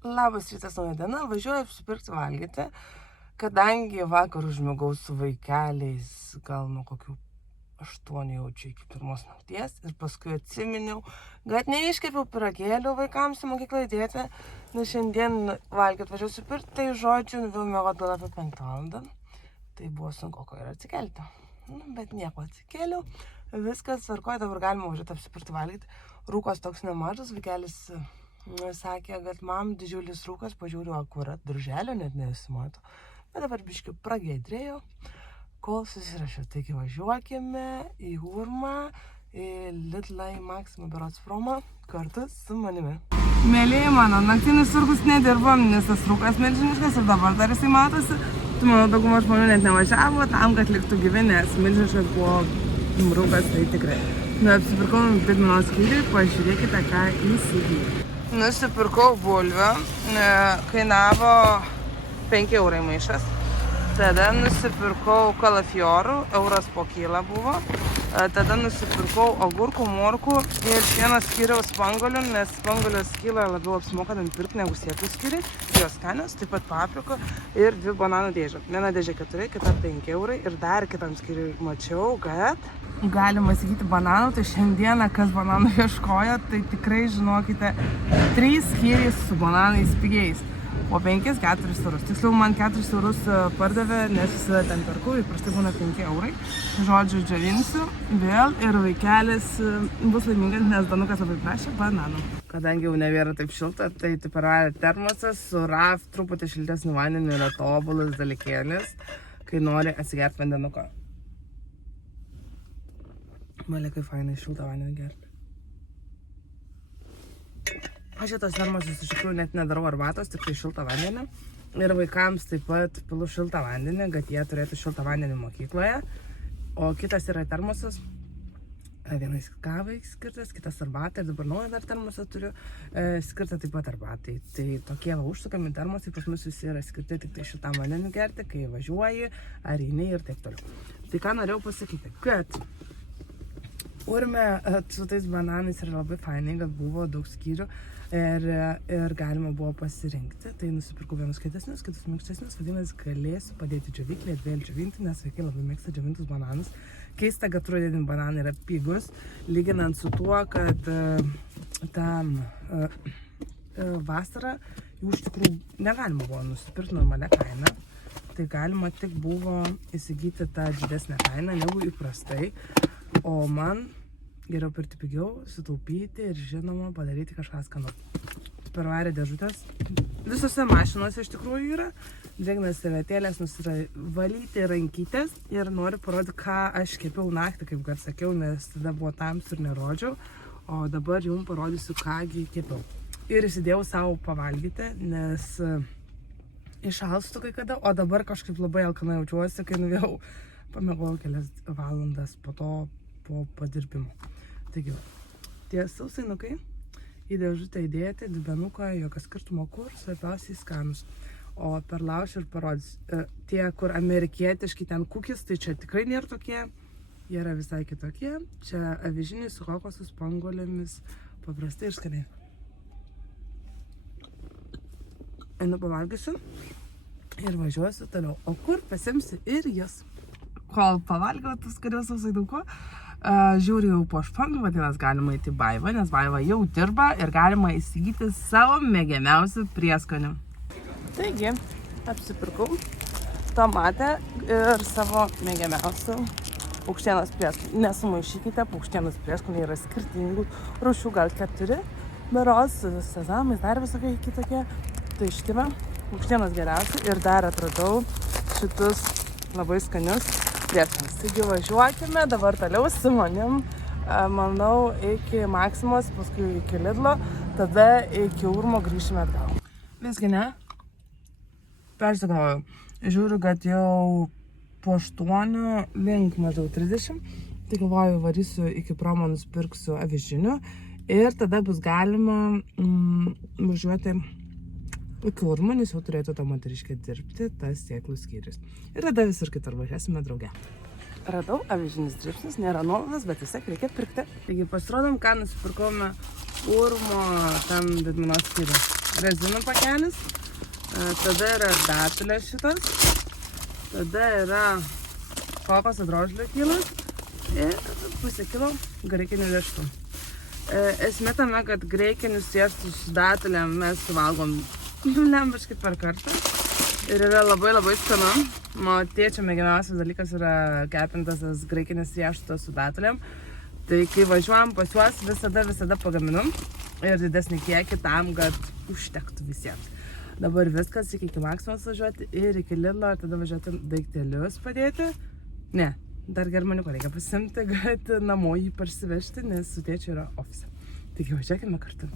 Labas rytas, nauja diena, važiuoju apsipirkti valgyti, kadangi vakar užmigau su vaikeliais, gal nuo kokių 8 jaučiu iki 1 nakties ir paskui atsiminiau, kad neiškepiau pyragėlių vaikams į mokyklą įdėti, nes šiandien valgyt važiuosiu pirkti, tai žodžiu, vėl miegot gal apie 5 valandą, tai buvo sunku ir atsikelti, bet nieko atsikėliau, viskas tvarkoja, dabar galima važiuoti apsipirkti valgyti, rūkos toks nemažas, vaikelis sakė, kad mam didžiulis rūkas, pažiūriu akurat, darželio net nesimato, bet dabar biškiu pragiedrėjo, kol susirašiau. Taigi važiuokime į Urmą, į Lidlą, į Maximą berods promą, kartu su manimi. Mėlyje mano, naktinis turgus nedirbom, nes tas rūkas milžiniškas ir dabar dar jisai matosi. Tu, manau, dauguma žmonių net nevažiavo tam, kad liktų gyvi, nes milžiniškas buvo rūkas, tai tikrai. Apsipirkau Didmenos skyriui, pažiūrėkite, ką įsigijau. Nusipirkau bulvę, kainavo 5 eurai maišas. Tada nusipirkau kalafiorų, euras po kilą buvo. Tada nusipirkau agurkų, morkų ir šieną skyriau spanguolių, nes spanguolės kyla labiau apsimokant pirkti negu sėklų skyriai. Jos skanios, taip pat papriko ir 2 bananų dėžę. Viena dėžė 4, kita 5 eurai ir dar kitam skyriui mačiau, kad galima įsigyti bananų, tai šiandieną, kas bananų ieškojo, tai tikrai žinokite, 3 skyriai su bananais pigiais, po 5-4 eurus. Tiksliau, man 4 eurus pardavė, nes visada ten perku, įprastai būna 5 eurai. Žodžiu, džiovinsiu vėl ir vaikelis bus laimingas, nes Danukas labai prašė bananų. Kadangi jau nebėra taip šilta, tai parvarė termosas su RAF truputį šiltesniu vandeniu yra tobulas dalykėlis, kai nori atsigerti vandenuko. Malė, kaip fainai šiltą vandenį gerti. Aš šitas termosas iš tikrųjų net nedarau arbatos, tik tai šiltą vandenį. Ir vaikams taip pat pilu šiltą vandenį, kad jie turėtų šiltą vandenį mokykloje. O kitas yra termosas, vienas kavai skirtas, kitas arbatai. Ir dabar naują dar termosą turiu, skirtą taip pat arbatai. Tai tokie užsukami termosai pas mus visi yra skirti tik tai šiltą vandenį gerti, kai važiuoji, ar eini ir taip toliau. Tai ką norėjau pasakyti, kad Urme su tais bananais yra labai fainai, kad buvo daug skyrių ir galima buvo pasirinkti. Tai nusipirkau vienus kietesnius, kitus minkštesnius, vadinasi, galėsiu padėti džiovyklį ir vėl džiovinti, nes vaikai labai mėgsta džiovintus bananus. Keista, kad rudenį bananai yra pigus, lyginant su tuo, kad vasarą jų iš tikrųjų negalima buvo nusipirkti normalią kainą. Tai galima tik buvo įsigyti tą didesnę kainą negu įprastai. O man geriau pirkti pigiau, sutaupyti ir žinoma padaryti kažką skanaus. Parvarė dėžutės. Visose mašinuose iš tikrųjų yra. Drėgnas servetėlės, valyti rankytės ir noriu parodyti, ką aš kepiau naktį, kaip kad sakiau, nes tada buvo tamsu ir nerodžiau. O dabar jums parodysiu, kągi kepiau. Ir įsidėjau savo pavalgyti, nes išalstu kai kada, o dabar kažkaip labai alkanai jaučiuosi, kai nuvėjau. Pamiegojau kelias valandas po to, po padirbimo. Taigi, tie sausainukai į dėžutę įdėti, dubenuką, jokio skirtumo kur, svarbiausiai skanus. O perlaušiu ir parodysiu. Tie, kur amerikietiški ten kukis, tai čia tikrai nėra tokie, jie yra visai kitokie. Čia avižiniai su kokosų spanguolėmis, paprastai ir skaniai. Einu pavalgysiu ir važiuosiu toliau. O kur pasimsiu ir jas. Kol pavalgiau tus skanius sausainuko, žiūriu jau po 8, vadinasi galima įti Baivą, nes Baiva jau dirba ir galima įsigyti savo mėgiamiausių prieskonių. Taigi, apsipirkau tomatę ir savo mėgiamiausių paukštienos prieskonių. Nesumaišykite, paukštienos prieskoniai yra skirtingų rūšių, gal 4, berods, sezamais, dar visokie kitokie. Tai šitie paukštienos geriausi ir dar atradau šitus labai skanius prieskonius. Taigi važiuokime dabar toliau su manim, manau, iki Maximos, paskui iki Lidlo, tada iki Urmo grįšime atgal. Visgi ne, persigalvojau. Žiūriu, kad jau po 8 link maždaug 30, tai galvoju, varysiu iki promo, nusipirksiu avižinių ir tada bus galima važiuoti iki Urmo, nes jau turėtų ta moteriškė dirbti, tas sėklų skyrius. Ir tada visur kitur važiuosime drauge. Radau avižinis dribsnis, nėra nuolaidos, bet vis tiek reikia pirkti. Taigi pasirodom, ką nusipirkome Urmo tam Didmenos skyriui. rezinų pakelis, tada yra datulės šitas, tada yra kokoso drožlio kilas ir pusę kilo graikinių riešutų. Esmė tame, kad graikinius riešutus su datulėm mes suvalgom lembiškai per kartą ir yra labai skanu. Mano tėčio mėgiamiausias dalykas yra kepintas graikinis riešutas su datulėm. Tai kai važiuojam pas juos, visada pagaminam ir didesnį kiekį tam, kad užtektų visiems. Dabar viskas, iki Maksimos važiuoti ir iki Lidlo, tada važiuoti daiktelius padėti. Ne, dar germaniuko reikia pasimti, kad namo jį parsivežti, nes su tėčiu yra ofise. Taigi važiuokime kartu.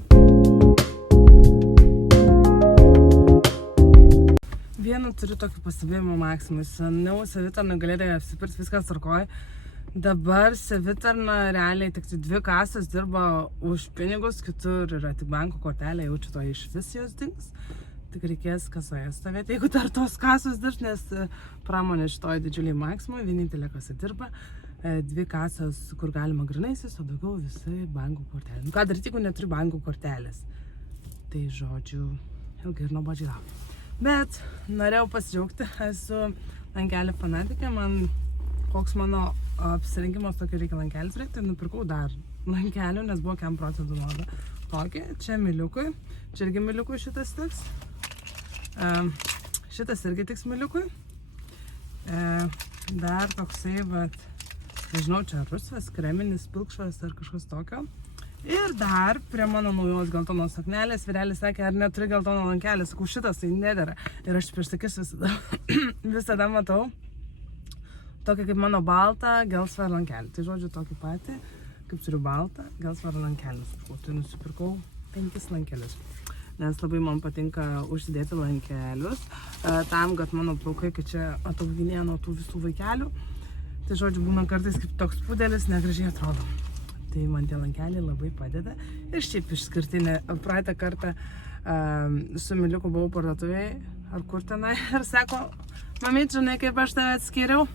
Vieną turiu tokį pasibėjimą Maksimui. Seniau savitarną galėdavai apsipirkti, viskas tvarkoj. Dabar savitarna realiai tik 2 kasos dirba už pinigus, kitur yra tik banko kortelė, jaučiu to iš vis jos dings. Tik reikės kasoje stovėti, jeigu dar tos kasos dirbs, nes pramonė šitoj didžiuliai Maksimui, vienintelė kasa dirba. 2 kasos, kur galima grinaisiais, o daugiau visai banko kortelė. Nu ką daryti, jeigu neturi banko kortelės? Tai žodžiu, ilgai ir nuobodžiai laukiu. Bet norėjau pasidžiaugti, esu lankelį fanatikė, koks mano apsirinkimas tokio reikia lankelis reikti, tai nupirkau dar lankelių, nes buvo 4% nuoda. Tokį, čia miliukui, čia irgi miliukui šitas tiks. Šitas irgi tiks miliukui. Dar toksai, bet nežinau, čia rusvas, kreminis, pilkšvas ar kažkas tokio. Ir dar prie mano naujos geltonos suknelės vyrelis sakė, ar neturi geltono lankelį, sakau, šitas tai nedėra. Ir aš prieš akis visada matau tokį kaip mano baltą gelsvą lankelį. Tai žodžiu tokį patį, kaip turiu baltą gelsvą lankelį. Tai nusipirkau 5 lankelius. Nes labai man patinka užsidėti lankelius, tam, kad mano plaukai, kai čia atauginėja nuo tų visų vaikelių. Tai žodžiu būna kartais kaip toks pudelis, negražiai atrodo. Tai man tie lankeliai labai padeda. Ir šiaip išskirtinė, praeitą kartą su miliuku buvau parduotuvėje, ar kur tenai, ir sako, mamyt, žinai, kaip aš tave atskiriau?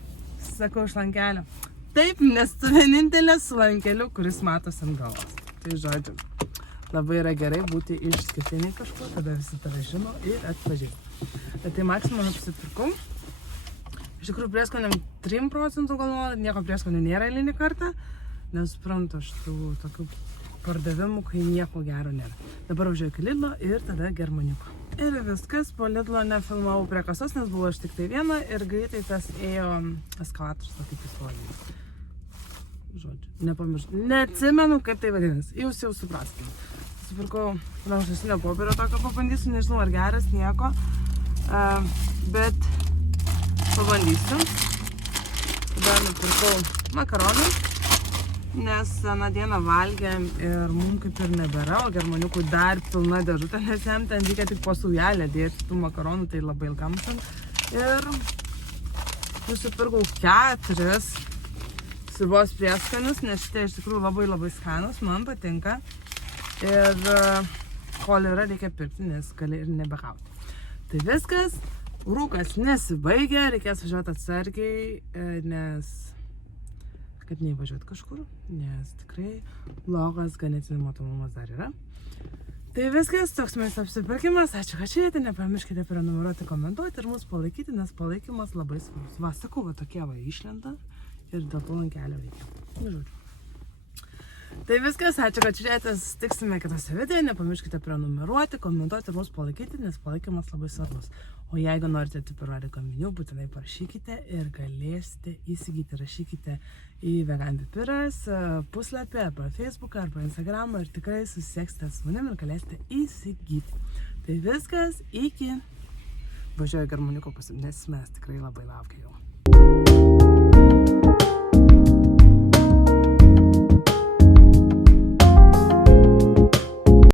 Sakau, iš lankelio. Taip, nes tu vienintelė su lankeliu, kuris matosi ant galvos. Tai žodžiu, labai yra gerai būti išskirtiniai kažkur, tada visi tave žino ir atpažįsta. Tai Maksimą apsipirkau. Iš tikrųjų, prieskoniam 3% galvoju, nieko prieskonių nėra eilinį kartą. Nesuprantu aš tų tokių pardavimų, kai nieko gero nėra. Dabar važiuoju iki Lidlo ir tada germaniuko. Ir viskas, po Lidlo nefilmavau prie kasos, nes buvo aš tik tai viena ir greitai tas ėjo eskalatorius, tokį pistolį. Žodžiu, nepamiršau. Neatsimenu, kaip tai vadinasi. Jūs jau supraskime. Supirkau rankšluostinio popierio tokio, pabandysiu, nežinau ar geras, nieko. Bet pabandysiu. Tada nupirkau makaronų. Nes seną dieną valgėm ir mums kaip ir nebėra, o germaniukui dar pilna dėžutė, nes jam ten reikia tik po saujelę dėti tų makaronų, tai labai ilgam ten. Ir nusipirkau 4 sriubos prieskonius, nes šitie iš tikrųjų labai skanus, man patinka. Ir kol yra reikia pirkti, nes gali ir nebegauti. Tai viskas, rūkas nesibaigia, reikės važiuoti atsargiai, nes kad neįvažiuoti kažkur, nes tikrai blogas ganėtinai matomumas dar yra. Tai viskas, toks maisto apsipirkimas. Ačiū, kad žiūrėjote, nepamirškite prenumeruoti, komentuoti ir mus palaikyti, nes palaikymas labai svarbus. Va, sakau, va tokie va išlenda ir dėl to lankelio reikia. Žodžiu. Tai viskas, ačiū, kad žiūrėjote, susitiksime kitose video, nepamirškite prenumeruoti, komentuoti ir mus palaikyti, nes palaikymas labai svarbus. O jeigu norite tų periodikų gaminių, būtinai parašykite ir galėsite įsigyti. Rašykite į Vegan Pipiras puslapį arba Facebooką arba Instagramą ir tikrai susisieksite su manim ir galėsite įsigyti. Tai viskas, iki. Važiuoju germaniuko pasimti, nes mes tikrai labai laukia jau.